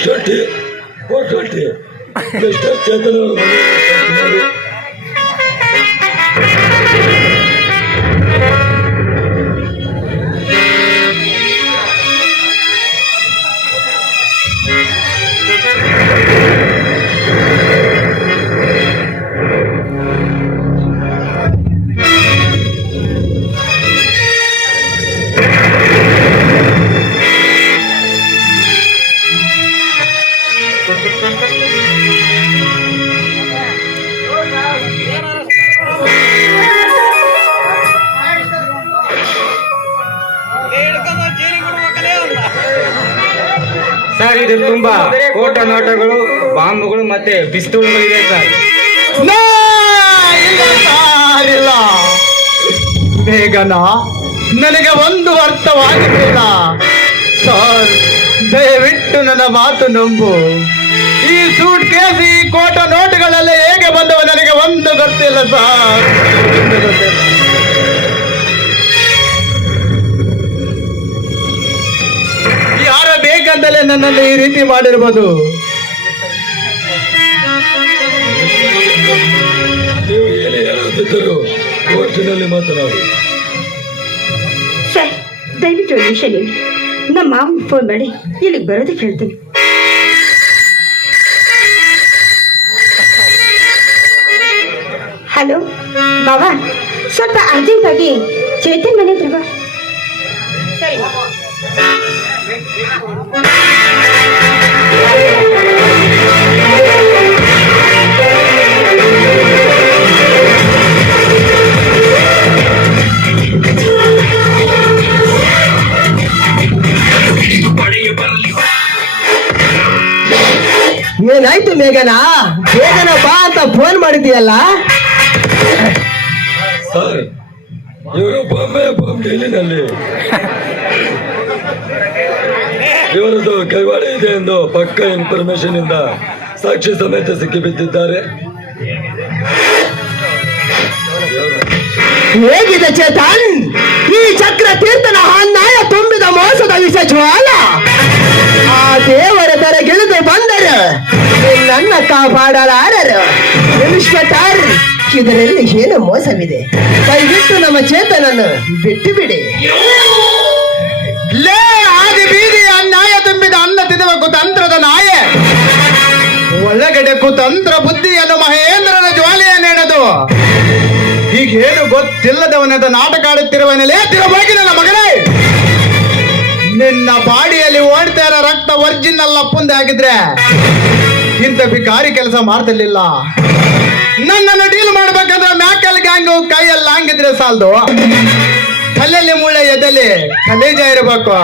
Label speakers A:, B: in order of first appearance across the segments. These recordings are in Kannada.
A: twenty four twenty mister Chetan ಅವರು
B: ಮತ್ತೆ ಪಿಸ್ತೂಲ್ಗಳು ಇದೆ ಸರ್
C: ಇಲ್ಲ ಬೇಗನ ನನಗೆ ಒಂದು ಅರ್ಥವಾಗಿರಲಿಲ್ಲ ಸರ್ ದಯವಿಟ್ಟು ನನ್ನ ಮಾತು ನಂಬು. ಈ ಸೂಟ್ ಕೇಸ್ ಈ ಕೋಟ ನೋಟುಗಳೆಲ್ಲ ಹೇಗೆ ಬಂದವ ನನಗೆ ಒಂದು ಗೊತ್ತಿಲ್ಲ ಸರ್ ಯಾರ ಬೇಕಂತಲೇ ನನ್ನಲ್ಲಿ ಈ ರೀತಿ ಮಾಡಿರ್ಬೋದು.
A: ನೀವು ಏನೇ ಹೇಳುತ್ತಿದ್ದರು ಕೋರ್ಟಿನಲ್ಲಿ ಮಾತನಾಡಿ.
D: ಸರ್ ದಯವಿಟ್ಟು ಒಂದು ನಿಮಿಷ ನೀವು ನಮ್ಮ ಮಾವನ ಫೋನ್ ಮಾಡಿ ಇಲ್ಲಿಗೆ ಬರೋದಕ್ಕೆ ಹೇಳ್ತೀನಿ. ಹಲೋ ಬಾಬಾ ಸ್ವಲ್ಪ ಅರ್ಜೆಂಟ್ ಆಗಿ ಚೇತನ್ ಮನೆ ಹತ್ರ ಬಾ. ಸರಿ
C: ಮೇಘನಾ ಬೇಗನ ಬಾ ಅಂತ ಫೋನ್ ಮಾಡಿದೀಯಲ್ಲ
A: ಸರ್. ಇವರು ಬಾಂಬ್ ಡೀಲಿನಲ್ಲಿ ಇವರದ್ದು ಕೈವಾಡ ಇದೆ ಎಂದು ಪಕ್ಕ ಇನ್ಫಾರ್ಮೇಶನ್ ಇಂದ ಸಾಕ್ಷಿ ಸಮೇತ ಸಿಕ್ಕಿ ಬಿದ್ದಿದ್ದಾರೆ
C: ಹೇಗಿದೆ ಚೇತನ್? ಈ ಚಕ್ರ ತೀರ್ಥನ ಅನ್ಯಾಯ ತುಂಬಿದ ಮೋಸದ ವಿಷ ಜ್ವಾಲ? ಆ ದೇವರ ತರಗಿಳಿದು ಬಂದರು. ನನ್ನ ಕಾಪಾಡಲಾರರು. ಇನ್ಸ್ಪೆಕ್ಟರ್, ಇದರಲ್ಲಿ ಏನು ಮೋಸವಿದೆ? ಕೈಬಿಟ್ಟು ನಮ್ಮ ಚೇತನನ್ನು ಬಿಟ್ಟು ಬಿಡಿ ಲೇ, ಆದಿ ಬೀದಿ ಅನ್ಯಾಯ ತುಂಬಿದ ಅನ್ನ ತಿನ್ನುವ ಕುತಂತ್ರದ ನಾಯ. ಒಳಗಡೆ ಕುತಂತ್ರ ಬುದ್ಧಿಯನ್ನು ಮಹೇಂದ್ರನ ಜ್ವಾಲೆಯ ನೆನೆದು ಈಗೇನು ಗೊತ್ತಿಲ್ಲದವನದ ನಾಟಕ ಆಡುತ್ತಿರುವ ನೆಲೆ ತಿರುಗಿ ನನ್ನ ಮಗನೇ. ನಿನ್ನ ಬಾಡಿಯಲ್ಲಿ ಓಡ್ತಾ ಇರೋ ರಕ್ತ ಒರ್ಜಿನಲ್ ಅಪ್ಪಂದೆ ಆಗಿದ್ರೆ ಇಂಥ ಬಿಕಾರಿ ಕೆಲಸ ಮಾಡ್ತಿರ್ಲಿಲ್ಲ. ನನ್ನನ್ನು ಡೀಲ್ ಮಾಡ್ಬೇಕಂದ್ರೆ ಮ್ಯಾಕಲ್ ಗ್ಯಾಂಗು ಕೈಯಲ್ಲಿ ಹಂಗಿದ್ರೆ ಸಾಲದು. ಕಲ್ಲಲ್ಲಿ ಮೂಳೆ ಎದಲಿ ಕಲೇಜ ಇರಬೇಕು.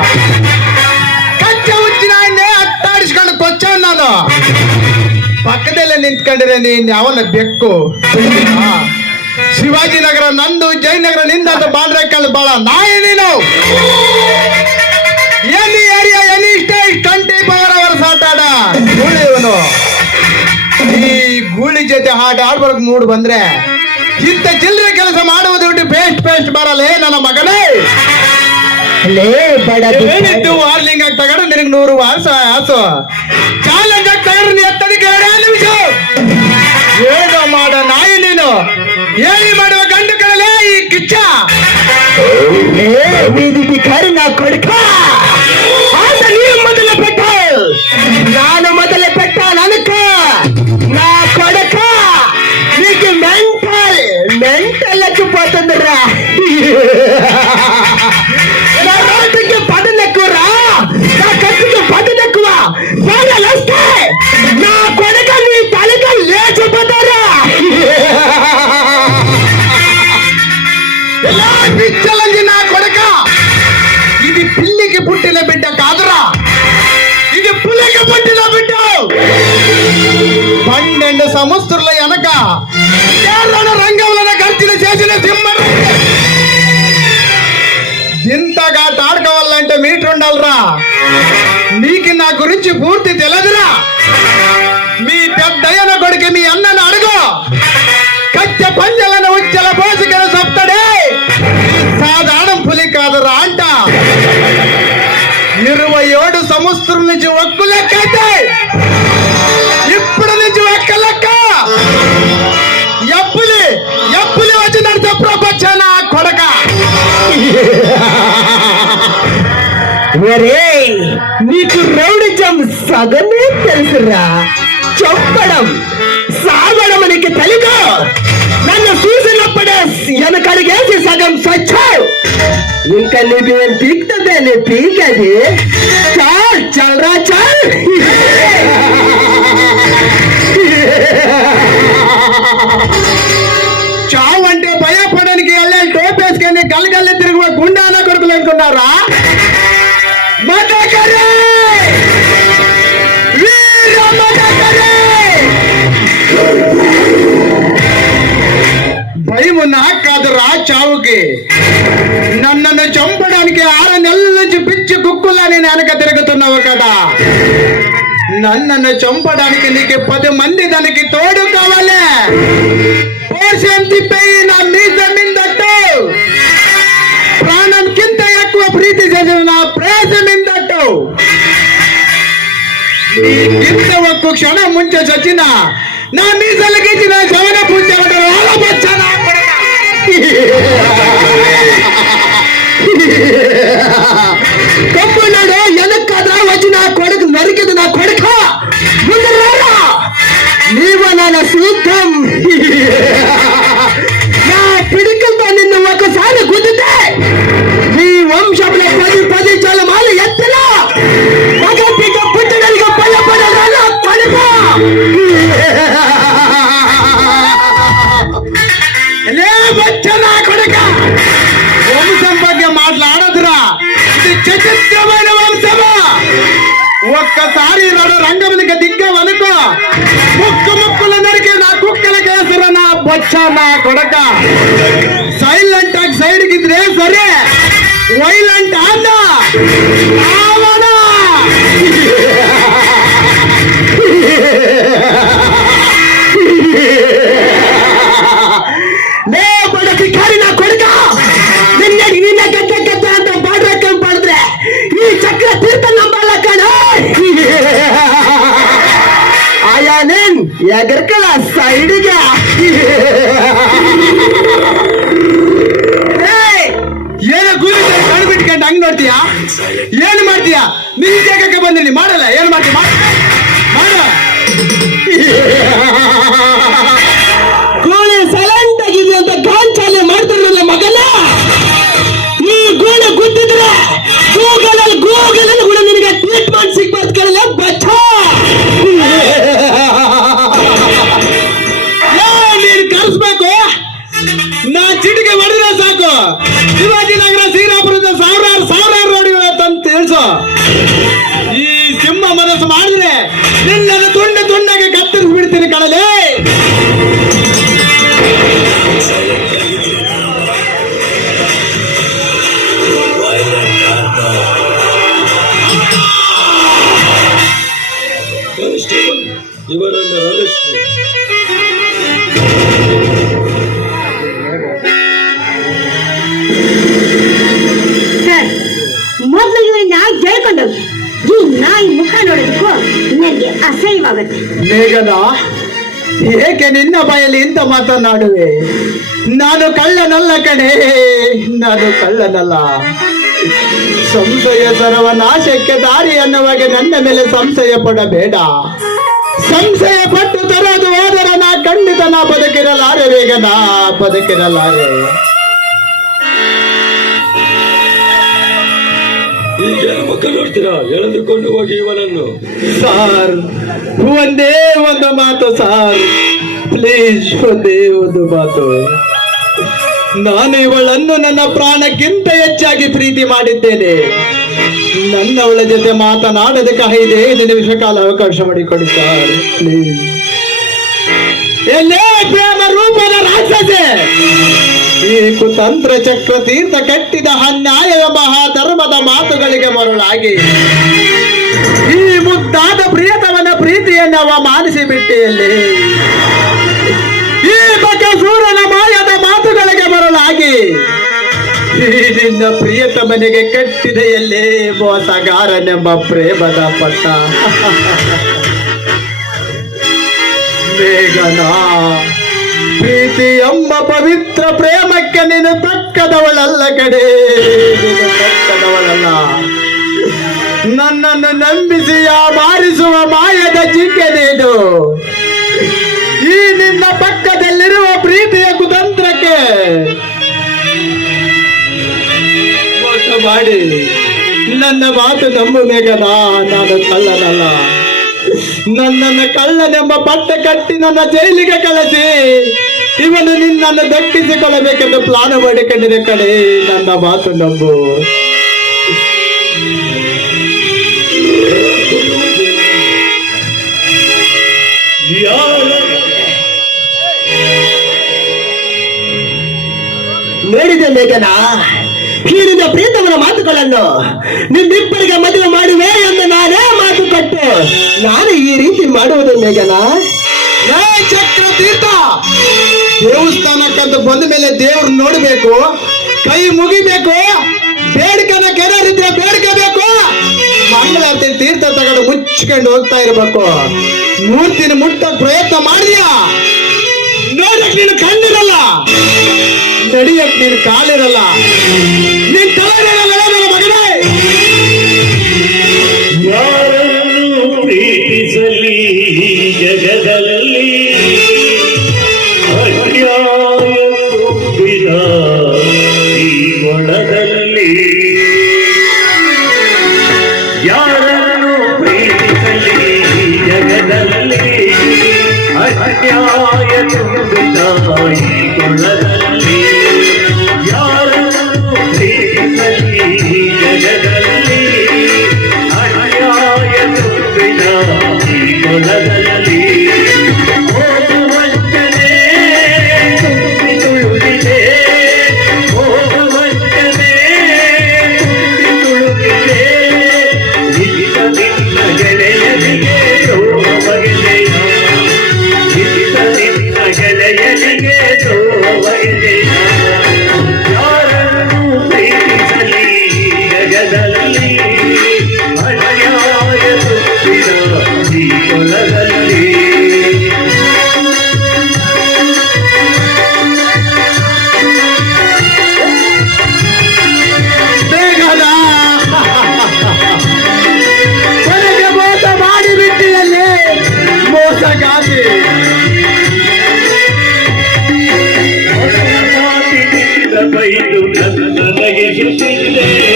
C: ಕಚ್ಚ ಉಚ್ಚಿನ ಹತ್ತಾಡಿಸ್ಕೊಂಡು ಅಟ್ಟಾಡಿಸ್ಕೊಂಡು ಕೊಚ್ಚವ್ ನಾನು. ಪಕ್ಕದಲ್ಲೇ ನಿಂತ್ಕೊಂಡಿದೆ ನೀನ್ ಯಾವನ ಬೆಕ್ಕು? ಶಿವಾಜಿನಗರ ನಂದು ಜಯನಗರ ನಿಂದ ಬಾಳ್ರೆ ಬಾಳ ನಾಯಿ ನೀನು. ಎನಿ ಏರಿಯಾ ಎಲ್ಲಿ ಇಷ್ಟ ಟ್ವೆಂಟಿ ಫೋರ್ ಅವರ್ಸ್ ಆಟ ಆಡ ಗೂಳಿ ಇವನು ಈ ಗೂಳಿ ಜೊತೆ ಹಾಡು ಆಡ್ಬಾರ್ದು ಮೂಡ್ ಬಂದ್ರೆ ಇಂತ ಚಿಲ್ಲರೆ ಕೆಲಸ ಮಾಡುವುದು ಬಿಟ್ಟು ಪೇಸ್ಟ್ ಪೇಸ್ಟ್ ಬರಲೇ ನನ್ನ ಮಗನೇ. ಏನಿತ್ತು ವಾರ್ಲಿಂಗ್ ಆಗಿ ತಗೊಂಡು ನಿನಗೆ ನೂರು ವಾಸ ಆಸು. ಚಾಲೆಂಜ್ ಆಗಿ ತಗೊಂಡ್ರೆ ನೀ ಎತ್ತಡಿಗೆ ಎರಡೇ ನಿಮಿಷ ಏನೋ ಮಾಡ ನಾಯಿ ನೀನು. ಏನಿ ಮಾಡುವ ಗಂಡು ಕಡಲೇ ಈ ಕಿಚ್ಚ. ಬೀದಿಗೆ ಕರಿ ನಾ ಕೊಡ್ಕ. పిల్లికి పుట్టిన బిడ్డ కాదురా. ఇది పులికి పుట్టిన బిడ్డ. పన్నెండు సంవత్సరాల వెనక కేరళ రంగంలో గర్జన చేసిన సింహం. ఇంతగా తాడుకోవాలంటే మీటర్ ఉండాలిరా. నీకు నా గురించి పూర్తి తెలియదురా మీ పెద్దయ్యన కొడుకు మీ అన్నను అడుగు. కచ్చ పంజలను అరే నీకు రౌడిజం సగమే తెలుసురా. చెప్పడం సాగడం నీకు తెలుగు నన్ను చూసినప్పుడే వెనకడిగేసి సగం సచ్చావు. ఇంకా నీవేం పీక్తదే నీ పీకది? చాల్ చల్రా చాల్. కాదురా చావుకి. నన్ను చంపడానికి ఆరు నెలల నుంచి పిచ్చి కుక్కులా నేను వెనక తిరుగుతున్నావు కదా. నన్ను చంపడానికి నీకు పది మంది దానికి తోడు కావాలి. పోషం తిప్పేయి నా మీద మిందట్టు. ప్రాణం కింద ఎక్కువ ప్రీతి చేసిన నా ప్రేమ మిందట్టు. కింద ఒక్క క్షణం ముంచే చచ్చిన నా మీసలకిచ్చిన శవన పూజ కప్పున్నాడు ಕಪ್ಪನಾಡು ಎದಕ್ಕೆ ಅದ್ರ ವಚನ ಕೊಡಕ್ ನರಿಕಿದ ನಾ ಕೊಡಕ ನೀವ ನನ್ನ ಸೂತಂ ನಾ ಪಿಡಿಕಲ್ತ ನಿನ್ನ ಮಕ್ಕ ಸಾಲ ಗುದ್ದಿದ್ದ ಪಕ್ಷನ ಕೊಡಕ. ಸೈಲೆಂಟ್ ಆಗಿ ಸೈಡ್ಗಿದ್ರೆ ಸರಿ. ವೈಲೆಂಟ್ ಆದ ಎಗರ್ಕಳ ಸೈಡಿಗೆ. ಏನು ಗುರಿ ಕಣ್ಬಿಟ್ಕೊಂಡು ಹಂಗ ನೋಡ್ತೀಯಾ? ಏನು ಮಾಡ್ತೀಯಾ? ನಿನ್ ಜಾಗಕ್ಕೆ ಬಂದಿನಿ ಮಾಡಲ್ಲ. ಏನ್ ಮಾಡ್ತೀಯ ಮಾಡ. ಗೋಳೆ ಸೈಲೆಂಟ್ ಆಗಿದೆ ಅಂತ ಗಾಂಚಾಲೆ ಮಾಡ್ತಿರಲ್ಲ ಮಗನ? ನೀ ಗೋಳೆ ಗುದ್ದಿದ್ರೆ ಗೂಗಲ್ ಗೂಗಲ್ ಕೂಡ ನಿನಗೆ ಟ್ರೀಟ್ಮೆಂಟ್ ಸಿಗ್ಬಾರ್ದು
A: ಇವರನ್ನು ಅರೆಸ್ಟ್
D: ಮೊದಲು ಇವ್ರನ್ನ ಹೇಳ್ಕೊಂಡೋಗಿ ಈ ನಾಯಿ ಮುಖ ನೋಡೋದಕ್ಕೂ ನನಗೆ ಅಸಹ್ಯವಾಗುತ್ತೆ.
C: ಮೇಘನ, ಏಕೆ ನಿನ್ನ ಬಾಯಲ್ಲಿ ಇಂಥ ಮಾತನಾಡುವೆ ನಾನು ಕಳ್ಳನಲ್ಲ ಕಣೆ, ನಾನು ಕಳ್ಳನಲ್ಲ. ಸಂಶಯ ಸರ್ವನಾಶಕ್ಕೆ ದಾರಿ ಅನ್ನುವಾಗ ನನ್ನ ಮೇಲೆ ಸಂಶಯ ಪಡಬೇಡ. ಸಂಶಯ ಪಟ್ಟು ತರೋದು ಹೋದರೆ ನಾ ಖಂಡಿತ ನಾ ಬದುಕಿರಲಾರೆ ಬೇಗನ ಬದುಕಿರಲಾರೆ.
A: ಈಗೇನು ಮುಖ ನೋಡ್ತೀರಾ ಎಳೆದುಕೊಂಡು ಹೋಗಿ ಇವನನ್ನು.
C: ಸಾರ್ ಒಂದೇ ಒಂದು ಮಾತು ಸಾರ್. ಪ್ಲೀಸ್ ಒಂದೇ ಒಂದು ಮಾತು. ನಾನು ಇವಳನ್ನು ನನ್ನ ಪ್ರಾಣಕ್ಕಿಂತ ಹೆಚ್ಚಾಗಿ ಪ್ರೀತಿ ಮಾಡಿದ್ದೇನೆ. ನನ್ನವಳ ಜೊತೆ ಮಾತನಾಡೋದಕ್ಕೆ ಐದು ನಿಮಿಷ ಕಾಲ ಅವಕಾಶ ಮಾಡಿಕೊಡುತ್ತಾರೆ. ಪ್ರೇಮ ರೂಪದ ರಾಕ್ಷಸೆ? ಈ ಕುತಂತ್ರ ಚಕ್ರ ತೀರ್ಥ ಕಟ್ಟಿದ ಅನ್ಯಾಯ ಮಹಾಧರ್ಮದ ಮಾತುಗಳಿಗೆ ಮರುಳಾಗಿ. ಈ ಮುದ್ದಾದ ಪ್ರಿಯತಮನ ಪ್ರೀತಿಯನ್ನು ಅವಮಾನಿಸಿ ಬಿಟ್ಟೆಯಲ್ಲಿ ಈ ಬಗ್ಗೆ ಸೂರ್ಯನ ಮಾಯದ ಮಾತುಗಳಿಗೆ ಬರಲಾಗಿ. ನಿನ್ನ ಪ್ರಿಯತಮನಿಗೆ ಕಟ್ಟಿದೆಯಲ್ಲೇ ಮೋಸಗಾರನೆಂಬ ಪ್ರೇಮದ ಪಟ್ಟ. ಮೇಘನ, ಪ್ರೀತಿ ಎಂಬ ಪವಿತ್ರ ಪ್ರೇಮಕ್ಕೆ ನೀನು ತಕ್ಕದವಳಲ್ಲ ಕಡೆ ನೀನು ತಕ್ಕದವಳಲ್ಲ. ನನ್ನನ್ನು ನಂಬಿಸಿ ಆ ಮಾರಿಸುವ ಮಾಯದ ಜಿಂಕೆನೇನು ಈ ನಿನ್ನ ಪಕ್ಕದಲ್ಲಿರುವ ಪ್ರೀತಿಯ ಕುತಂತ್ರಕ್ಕೆ ಮಾಡಿ. ನನ್ನ ಮಾತು ನಂಬು ಮೇಘನ, ನಾನು ಕಳ್ಳನಲ್ಲ. ನನ್ನನ್ನು ಕಳ್ಳನೆಂಬ ಪಟ್ಟ ಕಟ್ಟಿ ನನ್ನ ಜೈಲಿಗೆ ಕಳಿಸಿ. ಇವನು ನಿನ್ನನ್ನು ದಕ್ಕಿಸಿಕೊಳ್ಳಬೇಕೆಂದು ಪ್ಲಾನ್ ಮಾಡಿಕೊಂಡಿದೆ ಕಡೆ ನನ್ನ ಮಾತು ನಂಬು.
E: ನೋಡಿದೆ ಮೇಘನ ಹೇಳಿದ ಪ್ರೀತಮನ ಮಾತುಗಳನ್ನು ನಿಮ್ಮಿಬ್ಬರಿಗೆ ಮದುವೆ ಮಾಡುವೆ ಎಂದು ನಾನೇ ಮಾತು ಕೊಟ್ಟು. ನಾನು ಈ ರೀತಿ ಮಾಡುವುದು ಮೇಘನ?
C: ಏ ಚಕ್ರ ತೀರ್ಥ ದೇವಸ್ಥಾನಕ್ಕಂತ ಬಂದ ಮೇಲೆ ದೇವ್ರು ನೋಡ್ಬೇಕು, ಕೈ ಮುಗಿಬೇಕು, ಬೇಡಿಕೆನ ಕೆರೆ ಬೇಡಿಕೆ ಬೇಕು ಮಂಗಳಾರತಿ ತೀರ್ಥ ತಗೊಂಡು ಮುಚ್ಕೊಂಡು ಹೋಗ್ತಾ ಇರ್ಬೇಕು. ಮೂರ್ತಿನ ಮುಟ್ಟ ಪ್ರಯತ್ನ ಮಾಡಿದ್ಯಾ? ನೋಡಕ್ ನೀನು ಕಣ್ಣಿರಲ್ಲ. ನಡಿಯಕ್ ನೀನು ಕಾಲಿರಲ್ಲ. ನೀನ್ ತಲೆಗಿರಲ್ಲ ನನ್ನ ಮಗನೇ.
F: ಯಾರನ್ನು ಪ್ರೀತಿಸಲಿ ಜಗದಲ್ಲಿ? ಅನ್ಯಾಯ ಈ ಯಾರನ್ನು ಪ್ರೀತಿಸಲಿ
C: day.